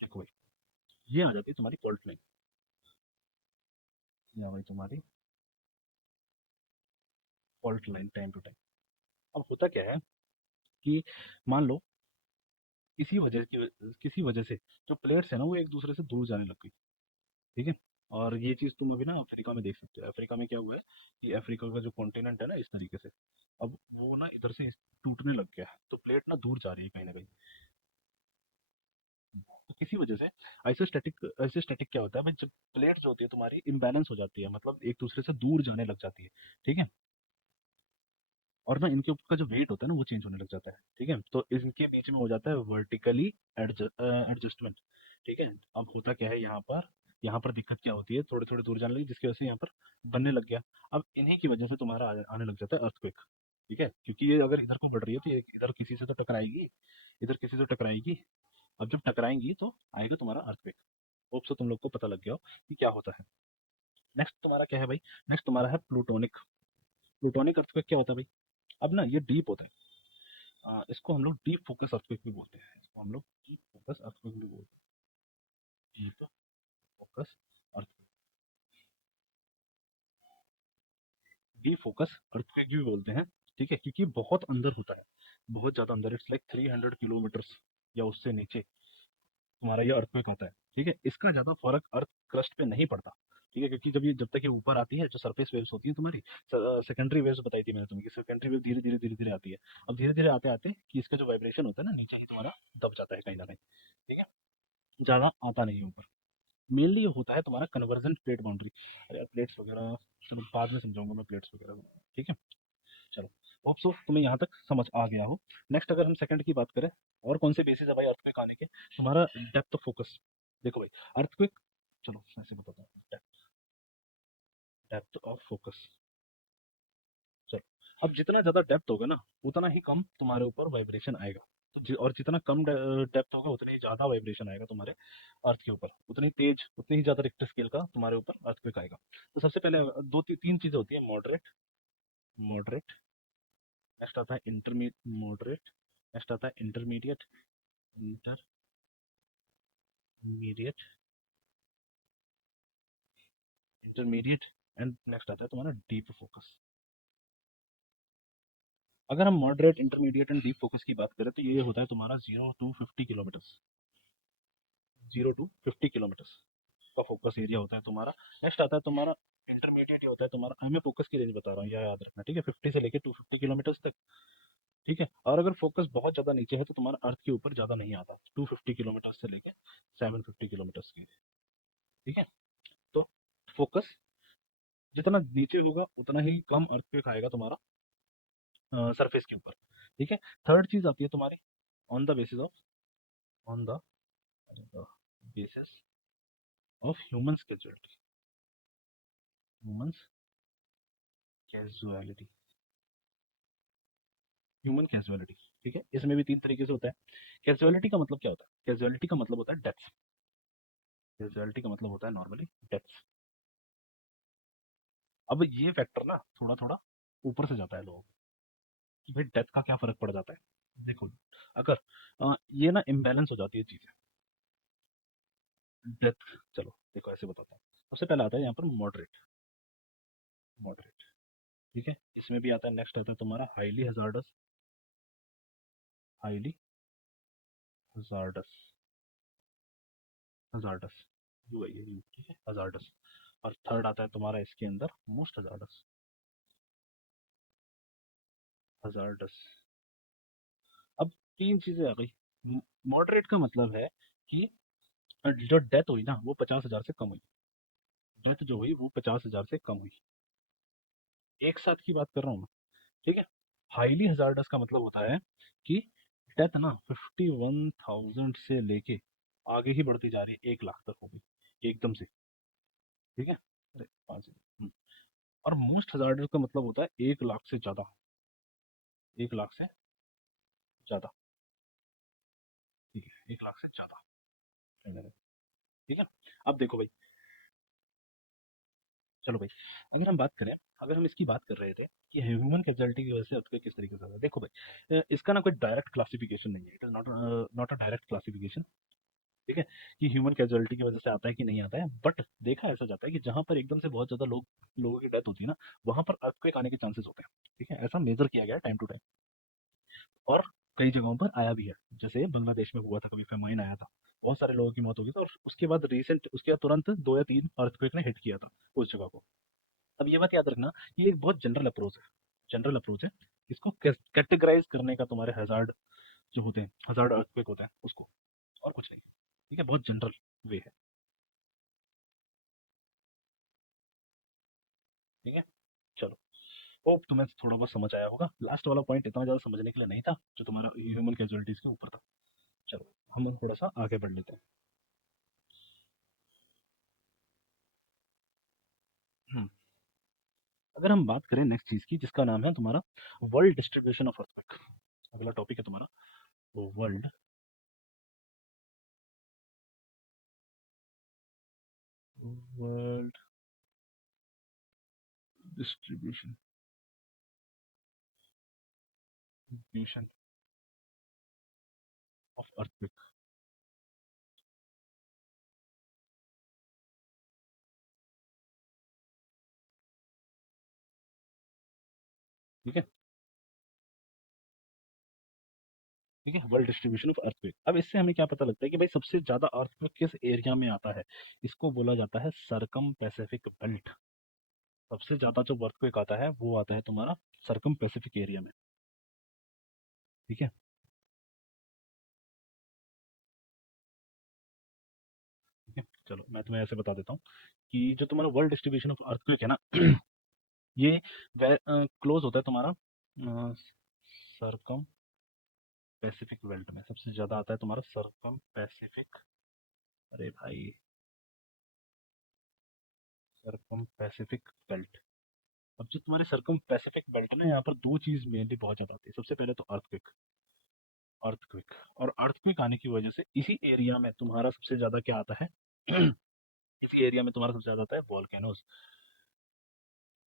देखो भाई, ये आ जाती है तुम्हारी फॉल्ट लाइन। ये आ गई तुम्हारी fault line time to time. अब होता क्या है कि मान लो किसी वजह से जो प्लेयर्स है ना वो एक दूसरे से दूर जाने लग गई, ठीक है। और ये चीज तुम अभी ना अफ्रीका में देख सकते हो। अफ्रीका में क्या हुआ है कि अफ्रीका का जो कॉन्टिनेंट है ना इस तरीके से, अब वो ना इधर से टूटने लग गया है, तो प्लेट ना दूर जा रही है कहीं ना कहीं। तो किसी वजह से आइसोस्टैटिक क्या होता है भाई, जब प्लेट जो होती है तुम्हारी इम्बैलेंस हो जाती है, मतलब एक दूसरे से दूर जाने लग जाती है, ठीक है। और ना इनके ऊपर का जो वेट होता है ना वो चेंज होने लग जाता है, ठीक है। तो इनके बीच में हो जाता है वर्टिकली एडजस्टमेंट, ठीक है। अब होता क्या है यहाँ पर दिक्कत क्या होती है, थोड़े थोड़े दूर जाने लगी, जिसकी वजह से यहाँ पर बनने लग गया। अब इन्हीं की वजह से तुम्हारा आने लग जाता है अर्थक्वेक, ठीक है। क्योंकि ये अगर इधर को बढ़ रही है तो ये इधर किसी से तो टकराएगी, इधर किसी से टकराएगी। अब जब टकराएंगी तो आएगा तुम्हारा अर्थक्वेक। होप सो तुम लोग को पता लग गया हो कि क्या होता है। नेक्स्ट तुम्हारा क्या है भाई, नेक्स्ट तुम्हारा है प्लूटोनिक। प्लूटोनिक अर्थक्वेक क्या होता है भाई, अब ना ये डीप होता है। इसको हम लोग डीप फोकस अर्थक्वेक भी बोलते हैं, इसको हम लोग डीप फोकस अर्थक्वेक भी बोलते हैं, deep focus earthquake, deep focus earthquake भी बोलते हैं, ठीक है। क्योंकि बहुत अंदर होता है, बहुत ज्यादा अंदर, इट्स लाइक 300 किलोमीटर्स या उससे नीचे तुम्हारा ये अर्थक्वेक होता है, ठीक है। इसका ज्यादा फर्क अर्थ क्रस्ट पे नहीं पड़ता, ठीक है। क्योंकि जब तक ये ऊपर आती है, जो सरफेस वेव्स होती है तुम्हारी, सेकेंडरी वेव्स बताई थी मैंने तुम्हें कि सेकेंडरी वेव धीरे धीरे आती है। अब धीरे धीरे आते आते कि इसका जो वाइब्रेशन होता है ना नीचे ही तुम्हारा दब जाता है कहीं ना कहीं, ठीक है। ज्यादा आता नहीं है ऊपर। मेनली ये होता है तुम्हारा कन्वर्जन प्लेट बाउंड्री। अरे यार प्लेट्स वगैरह चलो बाद में समझाऊंगा मैं, प्लेट्स वगैरह, ठीक है। चलो, होप सो तुम्हें यहाँ तक समझ आ गया हो। नेक्स्ट अगर हम सेकंड की बात करें, और कौन से बेसिस है भाई अर्थक्वेक आने के, तुम्हारा डेप्थ ऑफ फोकस। देखो भाई अर्थक्वेक, चलो मैं ऐसे बताता हूँ, डेप्थ ऑफ फोकस। चलो, अब जितना ज्यादा डेप्थ होगा ना उतना ही कम तुम्हारे ऊपर वाइब्रेशन आएगा। तो और जितना कम डेप्थ होगा उतनी ही ज्यादा वाइब्रेशन आएगा तुम्हारे अर्थ के ऊपर, उतनी तेज उतनी ही ज्यादा रिक्टर स्केल का तुम्हारे ऊपर अर्थक्वेक आएगा। तो सबसे पहले तीन चीजें होती है, मॉडरेट, मॉडरेट, नेक्स्ट आता है इंटरमीडिएट, मॉडरेट, नेक्स्ट आता है intermediate, intermediate, intermediate, and next आता है तुम्हारा डीप फोकस। अगर हम moderate, intermediate and deep focus की बात करें तो ये होता है तुम्हारा 0 to 50 किलोमीटर्स, 0 to 50 किलोमीटर्स का फोकस एरिया होता है तुम्हारा। नेक्स्ट आता है तुम्हारा इंटरमीडिएट, ये होता है तुम्हारा, मैं फोकस की रेंज बता रहा हूँ, यह याद रखना, ठीक है। 50 से लेके 250 किलोमीटर्स तक, ठीक है। और अगर फोकस बहुत ज्यादा नीचे है तो तुम्हारा अर्थ के ऊपर ज्यादा नहीं आता, 250 किलोमीटर से लेके 750 किलोमीटर्स के, ठीक है। तो फोकस जितना नीचे होगा उतना ही कम अर्थ पे आएगा तुम्हारा सरफेस के ऊपर, ठीक है। थर्ड चीज आती है तुम्हारी on the basis of, on the basis of humans casualty, humans casualty, human casualty, ठीक है। इसमें भी तीन तरीके से होता है। कैजुअलिटी का मतलब क्या होता है, कैजुअलिटी का मतलब होता है डेप्थ, कैजुअलिटी का मतलब होता है नॉर्मली डेप्थ। अब ये फैक्टर ना थोड़ा थोड़ा ऊपर से जाता है लोगों को कि भाई डेप्थ का क्या फर्क पड़ जाता है। देखो, अगर ये ना इम्बैलेंस हो जाती है चीजें, डेप्थ, चलो देखो ऐसे बताता हूँ। सबसे पहले आता है यहाँ पर मॉडरेट, मॉडरेट, ठीक है। इसमें भी आता है, नेक्स्ट आता है तुम्हारा highly hazardous, highly hazardous, hazardous, you है ये यू, ठीक है, हजार्डस। और थर्ड आता है तुम्हारा इसके अंदर मोस्ट हजार्डस, हजार्डस। अब तीन चीजें आ गई। मॉडरेट का मतलब है कि जो डेथ हुई ना वो 50,000 से कम हुई, डेथ जो हुई वो 50,000 से कम हुई। एक साथ की बात कर रहा हूँ मैं। ठीक है। हाईली हजार्डस का मतलब होता है कि डेथ ना 51,000 से लेके आगे ही बढ़ती जा रही है, 1 लाख तक हो गई एकदम से। ठीक है। अरे 5। और मोस्ट हजार्डस का मतलब होता है 1 लाख से ज्यादा, 1 लाख से ज्यादा। ठीक है, 1 लाख से ज्यादा। ठीक है। अब देखो भाई, चलो भाई, अगर हम बात करें, अगर हम इसकी बात कर रहे थे कि ह्यूमन कैजुअलिटी की वजह से अर्थक्वेक किस तरीके से होता है, देखो भाई, इसका ना कोई डायरेक्ट क्लासिफिकेशन नहीं है, it is not not a direct classification. ठीक है, कि ह्यूमन कैजुअलिटी की वजह से आता है कि नहीं आता है, बट देखा ऐसा जाता है कि जहां पर एकदम से बहुत ज्यादा लोगों की डेथ होती है ना, वहां पर अर्थक्वेक आने के चांसेस होते हैं। ठीक है, ऐसा मेजर किया गया है टाइम टू टाइम, और कई जगहों पर आया भी है। जैसे बांग्लादेश में हुआ था, कभी फेमाइन आया था, बहुत सारे लोगों की मौत हो गई थी, और उसके बाद रिसेंट, उसके बाद तुरंत 2 या 3 अर्थक्वेक ने हिट किया था उस जगह को। अब ये बात याद रखना, ये एक बहुत जनरल अप्रोच है, जनरल अप्रोच है। इसको कैटेगराइज करने का, तुम्हारे हजार्ड जो होते हैं, हजार्ड अर्थक्वेक होता है उसको, और कुछ नहीं। ठीक है, बहुत जनरल वे है। ठीक है, चलो, होप तुम्हें थोड़ा बहुत समझ आया होगा। लास्ट वाला पॉइंट इतना ज्यादा समझने के लिए नहीं था, जो तुम्हारा ह्यूमन कैजुअलिटीज के ऊपर था। चलो, हम थोड़ा सा आगे बढ़ लेते हैं। हम्म, अगर हम बात करें नेक्स्ट चीज की, जिसका नाम है तुम्हारा वर्ल्ड डिस्ट्रीब्यूशन ऑफ अर्थक्वेक। अगला टॉपिक है तुम्हारा world world distribution distribution of earthquake. ठीक है। ठीक है, वर्ल्ड डिस्ट्रीब्यूशन ऑफ अर्थक्वेक। अब इससे हमें क्या पता लगता है कि भाई सबसे ज्यादा अर्थक्वेक किस एरिया में आता है। इसको बोला जाता है सरकम पैसिफिक बेल्ट। सबसे ज्यादा जो अर्थक्वेक आता है वो आता है तुम्हारा सरकम पैसिफिक एरिया में। ठीक है। ठीक है, चलो मैं तुम्हें ऐसे बता देता हूँ कि जो तुम्हारा वर्ल्ड डिस्ट्रीब्यूशन ऑफ अर्थक्वेक है ना, ये क्लोज होता है तुम्हारा सरकम पैसिफिक बेल्ट में। सबसे ज्यादा आता है तुम्हारा सरकम पैसिफिक, अरे भाई, सरकम पैसिफिक बेल्ट। अब जो तुम्हारे सरकम पैसिफिक बेल्ट है ना, यहाँ पर दो चीज मेनली बहुत ज्यादा आती है। सबसे पहले तो अर्थक्वेक, अर्थक्वेक, और अर्थक्वेक आने की वजह से इसी एरिया में तुम्हारा सबसे ज्यादा क्या आता है, इसी एरिया में तुम्हारा सबसे ज्यादा आता है वॉल्केनोज।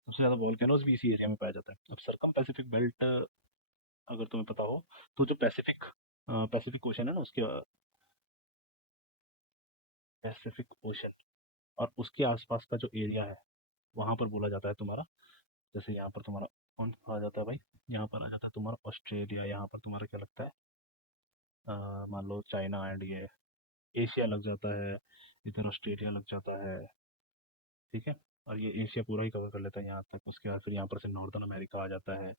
सबसे ज्यादा वॉल्केनोज भी इसी एरिया में पाया जाता है। अब सरकम पैसिफिक बेल्ट अगर तुम्हें पता हो, तो जो पैसिफिक पैसिफिक ओशन है ना, उसके पैसिफिक ओशन और उसके आसपास का जो एरिया है, वहां पर बोला जाता है तुम्हारा, जैसे यहाँ पर तुम्हारा कौन आ जाता है भाई, यहाँ पर आ जाता है तुम्हारा ऑस्ट्रेलिया, यहाँ पर तुम्हारा क्या लगता है, मान लो चाइना एंड ये एशिया लग जाता है, इधर ऑस्ट्रेलिया लग जाता है। ठीक है, और ये एशिया पूरा ही कवर कर लेता है यहाँ तक। उसके बाद फिर यहाँ पर से नॉर्दर्न अमेरिका आ जाता है,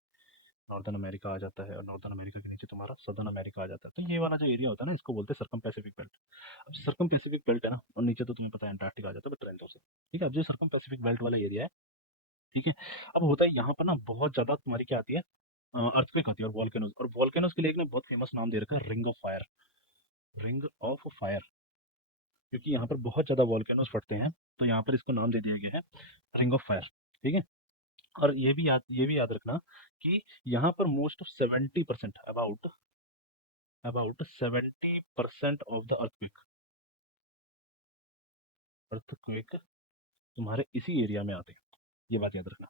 नॉर्दर्न अमेरिका आ जाता है, और नॉर्दर्न अमेरिका के नीचे तुम्हारा सदर्न अमेरिका आ जाता है। तो ये वाला जो एरिया होता है ना, इसको बोलते हैं सर्कम पैसिफिक बेल्ट। अब सर्कम पैसिफिक बेल्ट है ना, और नीचे तो तुम्हें पता है अंटार्कटिका आ जाता है ट्रेंडो से। ठीक है, अब जो सर्कम पैसिफिक बेल्ट वाला एरिया है, ठीक है, अब होता है यहाँ पर ना बहुत ज्यादा तुम्हारी क्या आती है, अर्थक्वेक आती है और वॉल्केनोज। और वॉल्केनोज के लिए एक ने बहुत फेमस नाम दे रखा है, ring of fire, ring of fire. क्योंकि यहाँ पर बहुत ज्यादा वॉल्केनोज फटते हैं, तो यहाँ पर इसको नाम दे दिया गया है रिंग ऑफ फायर। ठीक है, और ये भी याद रखना कि यहाँ पर most of 70%, about 70% of the earthquake तुम्हारे इसी एरिया में आते हैं। ये बात याद रखना,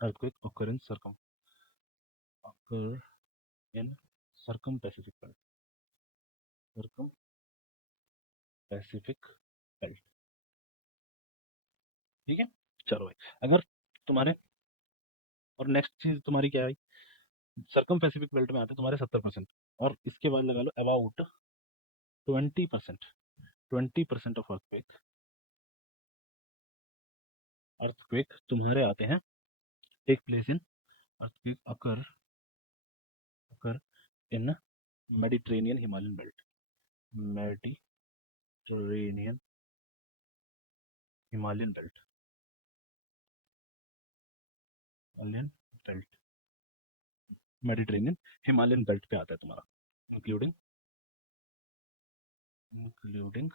earthquake occur in circum occur in circum Pacific belt, circum Pacific belt. ठीक है, चलो भाई, अगर तुम्हारे, और नेक्स्ट चीज तुम्हारी क्या है, सरकम पैसिफिक बेल्ट में आते हैं तुम्हारे 70%, और इसके बाद लगा लो अबाउट 20%, 20% ऑफ अर्थक्वेक तुम्हारे आते हैं, take place in, earthquake occur in Mediterranean Himalayan belt, Mediterranean Himalayan belt, Himalayan belt, Mediterranean, Himalayan belt पे आता है तुम्हारा, including including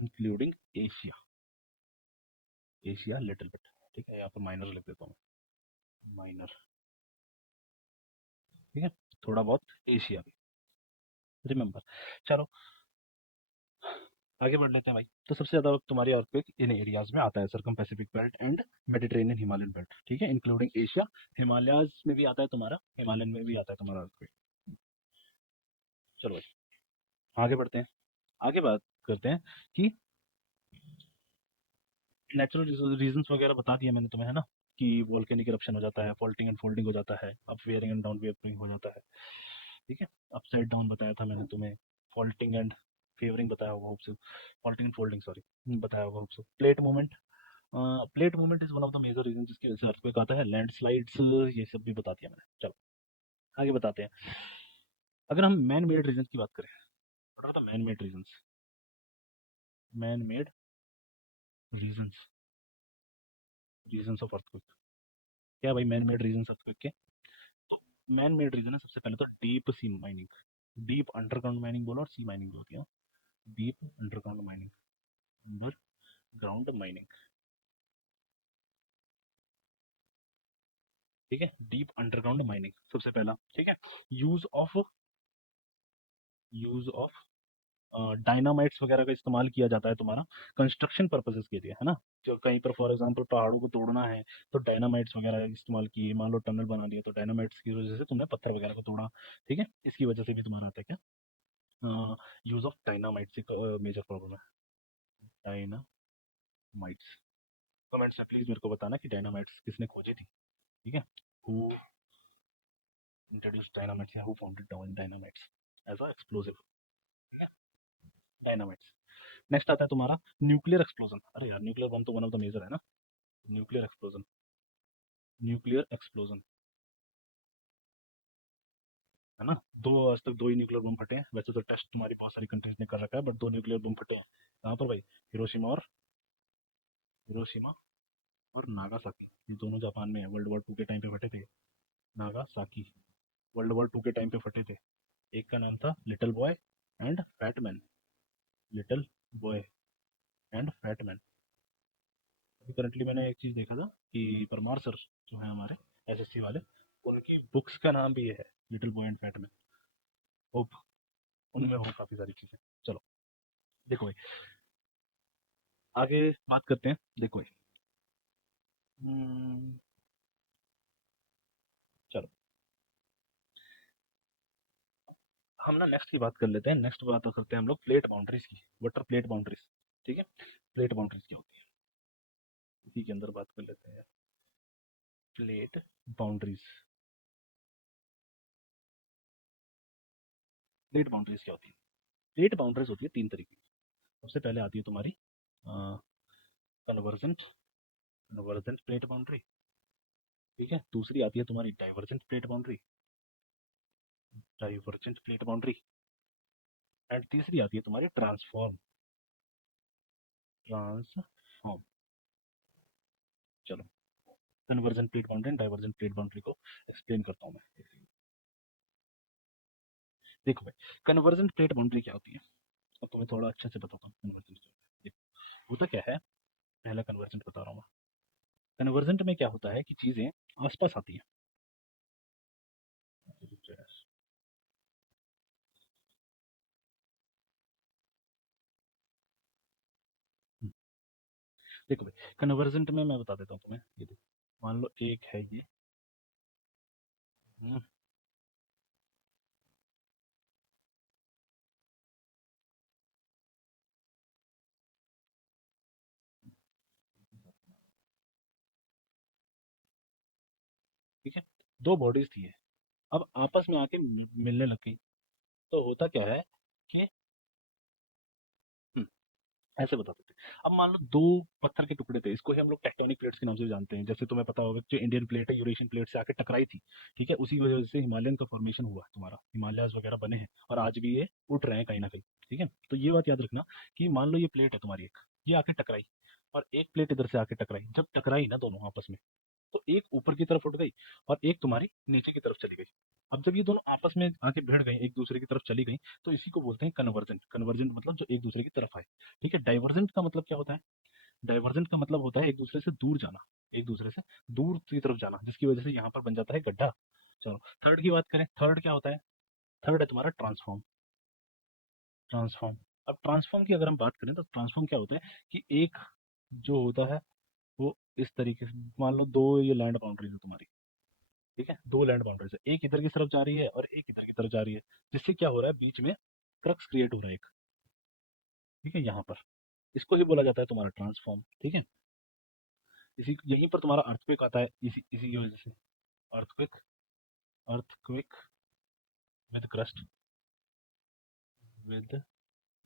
including Asia, Asia little bit, ठीक है, यहाँ पर माइनर लिख देता हूँ, माइनर, ठीक है, थोड़ा बहुत एशिया भी, रिमेंबर। चलो आगे बढ़ लेते हैं भाई। तो सबसे ज्यादा तुम्हारी अर्थक्वेक इन एरियाज में आता है, circum Pacific belt and Mediterranean Himalayan belt, ठीक है, इंक्लूडिंग एशिया, हिमालयाज में भी आता है तुम्हारा, हिमालयन में भी आता है तुम्हारा अर्थक्वेक। चलो भाई आगे बढ़ते हैं, आगे बात करते हैं कि नेचुरल रीजंस वगैरह बता दिया मैंने तुम्हें, है ना, कि वोल्केनिक इरप्शन हो जाता है, फॉल्टिंग एंड फोल्डिंग हो जाता है, up wearing and down wearing हो जाता है, ठीक है, अपसाइड डाउन बताया था मैंने तुम्हें, फॉल्टिंग एंड फेवरिंग बताया होगा hope, faulting and folding sorry बताया होगा hope, plate movement, plate movement is one of the major reason जिसकी वजह से अर्थक्वेक आता है, लैंडस्लाइड्स, ये सब भी बता दिया मैंने। चलो आगे बताते हैं। अगर हम मैन मेड रीजन की बात करें, what are the man made reasons, man made reasons, reasons of earthquake, क्या भाई मैन मेड रीजंस अर्थक्वेक के? मैन मेड रीजन है सबसे पहले तो deep sea mining, deep underground mining बोलो और सी माइनिंग होती है, deep underground mining, underground mining, ठीक है, डीप अंडरग्राउंड माइनिंग सबसे पहला, ठीक है, use of use of dynamites वगैरह का इस्तेमाल किया जाता है तुम्हारा कंस्ट्रक्शन पर्पसेस के लिए, है ना, जो कहीं पर फॉर एग्जांपल पहाड़ों को तोड़ना है तो डायनामाइट्स वगैरह इस्तेमाल किए, मान लो टनल बना दिया तो डायनामाइट्स की वजह से तुमने पत्थर वगैरह को तोड़ा, ठीक है, इसकी वजह से भी तुम्हारा आता है क्या, यूज ऑफ डायनामाइट्स एक मेजर प्रॉब्लम है, डायनामाइट्स। कमेंट्स में प्लीज मेरे को बताना कि डायनामाइट्स किसने खोजी थी, ठीक है, हु इंट्रोड्यूस डायनामाइट्स या who founded dynamites as a explosive, dynamites. Next आता है तुम्हारा न्यूक्लियर एक्सप्लोजन, अरे यार न्यूक्लियर बम तो वन ऑफ द मेजर है ना, न्यूक्लियर एक्सप्लोजन, न्यूक्लियर एक्सप्लोजन, है ना, दो आज तक दो ही न्यूक्लियर बम फटे हैं, वैसे तो टेस्ट तुम्हारी बहुत सारी कंट्रीज ने कर रखा है, बट दो न्यूक्लियर बम फटे हैं, कहाँ पर भाई, हिरोशिमा और नागासाकी, ये दोनों जापान में है, वर्ल्ड वॉर 2 के टाइम पे फटे थे, नागासाकी वर्ल्ड वॉर 2 के टाइम पे फटे थे, एक का नाम था Little Boy and Fat Man, Little Boy and Fat Man. अभी करंटली मैंने एक चीज देखा था कि परमार सर जो है हमारे एसएससी वाले, उनकी बुक्स का नाम भी ये है, Little Boy and Fat Man, hope उनमें हो काफी सारी चीजें। चलो देखो भाई आगे बात करते हैं, देखो भाई, हम्म, चलो हम ना नेक्स्ट की बात कर लेते हैं, नेक्स्ट बात करते हैं हम लोग प्लेट बाउंड्रीज की, वाटर प्लेट बाउंड्रीज, ठीक है, प्लेट बाउंड्रीज की होती है, इसी के अंदर बात कर लेते हैं, प्लेट बाउंड्रीज, प्लेट बाउंड्रीज क्या होती है, प्लेट बाउंड्रीज होती है तीन तरीके की, सबसे पहले आती है तुम्हारी कन्वर्जेंट, कन्वर्जेंट प्लेट बाउंड्री, ठीक है, दूसरी आती है तुम्हारी divergent plate boundary, divergent plate boundary, and तीसरी आती है तुम्हारी ट्रांसफॉर्म, ट्रांसफॉर्म। चलो conversion plate boundary and diversion plate boundary को एक्सप्लेन करता हूँ मैं, देखो भाई कन्वर्जन प्लेट बाउंड्री क्या होती है, अब तुम्हें थोड़ा अच्छे से बताता हूँ कन्वर्जन क्या होता है, होता क्या है, पहला कन्वर्जेंट बता रहा हूँ मैं, कन्वर्जेंट में क्या होता है कि चीजें आसपास आती हैं, देखो भाई कन्वर्जेंट में मैं बता देता हूँ तुम्हें, ये देखो मान लो एक है ये, हम्म, ठीक है, दो बॉडीज थी ये, अब आपस में आके मिलने लग गई, तो होता क्या है कि हम्म, ऐसे बता सकते हैं, अब मान लो दो पत्थर के टुकड़े थे, इसको ही हम लोग टेक्टोनिक प्लेट्स के नाम से भी जानते हैं, जैसे तुम्हें पता होगा जो इंडियन प्लेट है यूरेशियन प्लेट से आके टकराई थी, ठीक है, उसी वजह से हिमालयन का फॉर्मेशन हुआ तुम्हारा, हिमालयाज वगैरह बने हैं और आज भी ये उठ रहे हैं कहीं ना कहीं, ठीक है, तो ये बात याद रखना कि मान लो ये प्लेट है तुम्हारी एक, ये आके टकराई और एक प्लेट इधर से आके टकराई। जब टकराई ना दोनों आपस में, तो एक ऊपर की तरफ उठ गई और एक तुम्हारी नीचे की तरफ चली गई। अब जब ये दोनों आपस में आके भिड़ गई, एक दूसरे की तरफ चली गई, तो इसी को बोलते हैं कन्वर्जेंट। कन्वर्जेंट मतलब जो एक दूसरे की तरफ आए। ठीक है, डाइवर्जेंट का मतलब क्या होता है? डाइवर्जेंट का मतलब होता है एक दूसरे से दूर जाना, एक दूसरे से दूर की तरफ जाना, जिसकी वजह से यहाँ पर बन जाता है गड्ढा। चलो थर्ड की बात करें, थर्ड क्या होता है? थर्ड है तुम्हारा ट्रांसफॉर्म। ट्रांसफॉर्म। अब ट्रांसफॉर्म की अगर हम बात करें तो ट्रांसफॉर्म क्या होता है कि एक जो होता है वो इस तरीके से, मान लो दो ये लैंड बाउंड्रीज है तुम्हारी। ठीक है, दो लैंड बाउंड्रीज है, एक इधर की तरफ जा रही है और एक इधर की तरफ जा रही है, जिससे क्या हो रहा है, बीच में क्रक्स क्रिएट हो रहा है एक। ठीक है, यहाँ पर इसको ही बोला जाता है तुम्हारा ट्रांसफॉर्म। ठीक है, इसी यहीं पर तुम्हारा अर्थक्वेक आता है, इसी इसी की वजह से। Earthquake, earthquake with crust, with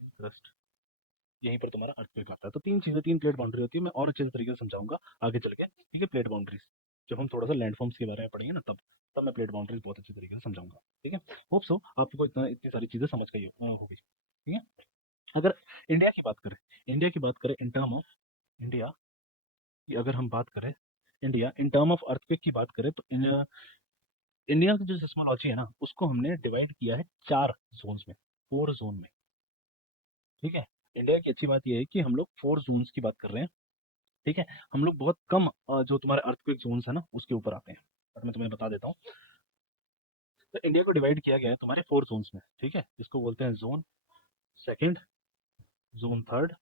crust, यहीं पर तुम्हारा अर्थक्वेक आता है। तो तीन चीजें, तीन प्लेट बाउंड्री होती है। मैं और अच्छे तरीके से समझाऊंगा आगे चल के। ठीक है, प्लेट बाउंड्रीज जब हम थोड़ा सा लैंडफॉर्म्स के बारे में पढ़ेंगे ना, तब तब मैं प्लेट बाउंड्रीज बहुत अच्छे तरीके से समझाऊंगा। ठीक है, होप सो आपको इतनी सारी चीजें समझ गई होगी। ठीक है, अगर इंडिया की बात करें, इंडिया की बात करें इन टर्म ऑफ इंडिया की, अगर हम बात करें India in term of earthquake की बात करें, तो इंडिया की जो सिस्मोलॉजी है ना, उसको हमने डिवाइड किया है चार जोन्स में, फोर जोन में। ठीक है, इंडिया की अच्छी बात यह है कि हम लोग फोर जोन्स की बात कर रहे हैं। ठीक है, हम लोग बहुत कम जो तुम्हारे अर्थक्वेक जोन्स है ना उसके ऊपर आते हैं, और मैं तुम्हें बता देता हूँ। तो इंडिया को डिवाइड किया गया है तुम्हारे फोर जोन्स में। ठीक है, जिसको बोलते हैं zone second, zone third,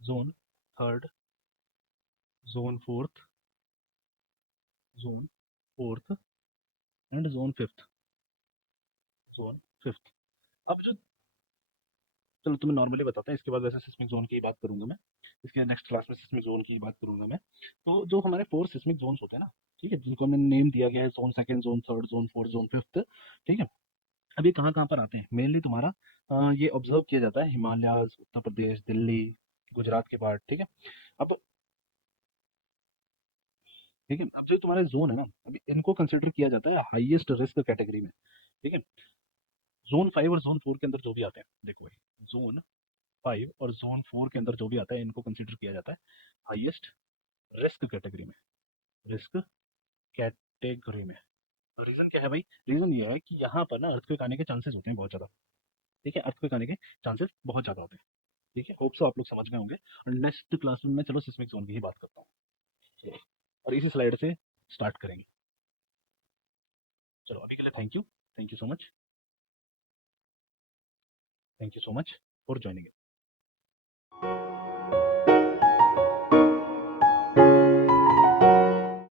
zone third, zone fourth, zone fourth and zone fifth, zone fifth. अब जो, चलो तुम्हें नॉर्मली बताते हैं, इसके बाद वैसे सिस्मिक जोन की बात करूंगा मैं, इसके नेक्स्ट क्लास में सिस्मिक जोन की बात करूंगा मैं। तो जो हमारे फोर सिस्मिक जोन्स होते हैं ना, ठीक है, जिनको हमने नेम दिया गया है, zone second, zone third, zone fourth, zone fifth. ठीक है, अब ये कहाँ कहाँ पर आते हैं मेनली तुम्हारा, ये ऑब्जर्व किया जाता है हिमालय, उत्तर प्रदेश, दिल्ली, गुजरात के पार्ट। ठीक है, अब ठीक है, अब जो तुम्हारे जोन है ना, अभी इनको कंसिडर किया जाता है हाईएस्ट रिस्क कैटेगरी में। ठीक है, जोन 5 और जोन 4 के अंदर जो भी आते हैं, देखो भाई, जोन 5 और जोन 4 के अंदर जो भी आता है, इनको कंसिडर किया जाता है हाईएस्ट रिस्क कैटेगरी में, रिस्क कैटेगरी में। रीजन क्या है भाई? रीजन ये है कि यहाँ पर ना अर्थक्वेक आने के चांसेस होते हैं बहुत ज्यादा। ठीक है, अर्थक्वेक आने के चांसेस बहुत ज्यादा होते हैं। ठीक है, होप सो आप लोग समझ में होंगे। और नेक्स्ट क्लास में मैं चलो सिस्मिक जोन की ही बात करता हूँ। चलो, और इसी स्लाइड से स्टार्ट करेंगे। चलो अभी के लिए thank you, thank you so much, thank you so much for joining.